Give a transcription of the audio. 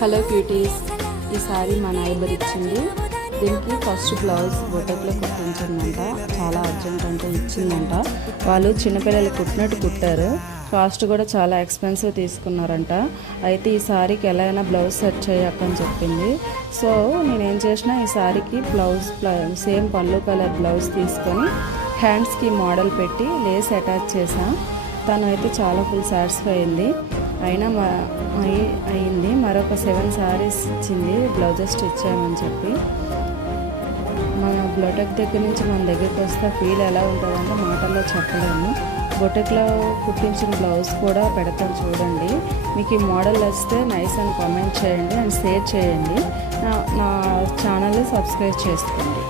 Hello cuties, ఈ sorry మా neighbour ఇచ్చింది. దీనికి ఫస్ట్ బ్లౌజ్ బొటక్లో కుట్టించిందంట. చాలా అర్జెంట్ అంటే ఇచ్చిందంట. వాళ్ళు చిన్నపిల్లలు కుట్టినట్టు కుట్టారు. కాస్ట్ కూడా చాలా ఎక్స్పెన్సివ్ తీసుకున్నారంట. అయితే ఈ సారీకి ఎలా అయినా బ్లౌజ్ సెట్ చేయక్కని చెప్పింది. సో నేనేం చేసిన, ఈ సారీకి బ్లౌజ్ సేమ్ పళ్ళు కలర్ బ్లౌజ్ తీసుకొని హ్యాండ్స్కి మోడల్ పెట్టి లేస్ అటాచ్ చేసాం. తను అయితే చాలా ఫుల్ సాటిస్ఫై అయింది. అయినా అయింది. మరొక 7 సారీస్ ఇచ్చింది బ్లౌజెస్ స్టిచ్ చేయమని చెప్పి. మన బొటక్ దగ్గర నుంచి మన దగ్గరికి వస్తే ఫీల్ ఎలా ఉంటుందంటే మాటల్లో చెప్పలేము. బొటక్లో కుట్టించిన బ్లౌజ్ కూడా పెడతాను చూడండి. మీకు ఈ మోడల్ వస్తే నైస్ అని కామెంట్ చేయండి అండ్ షేర్ చేయండి. నా ఛానల్ని సబ్స్క్రైబ్ చేసుకోండి.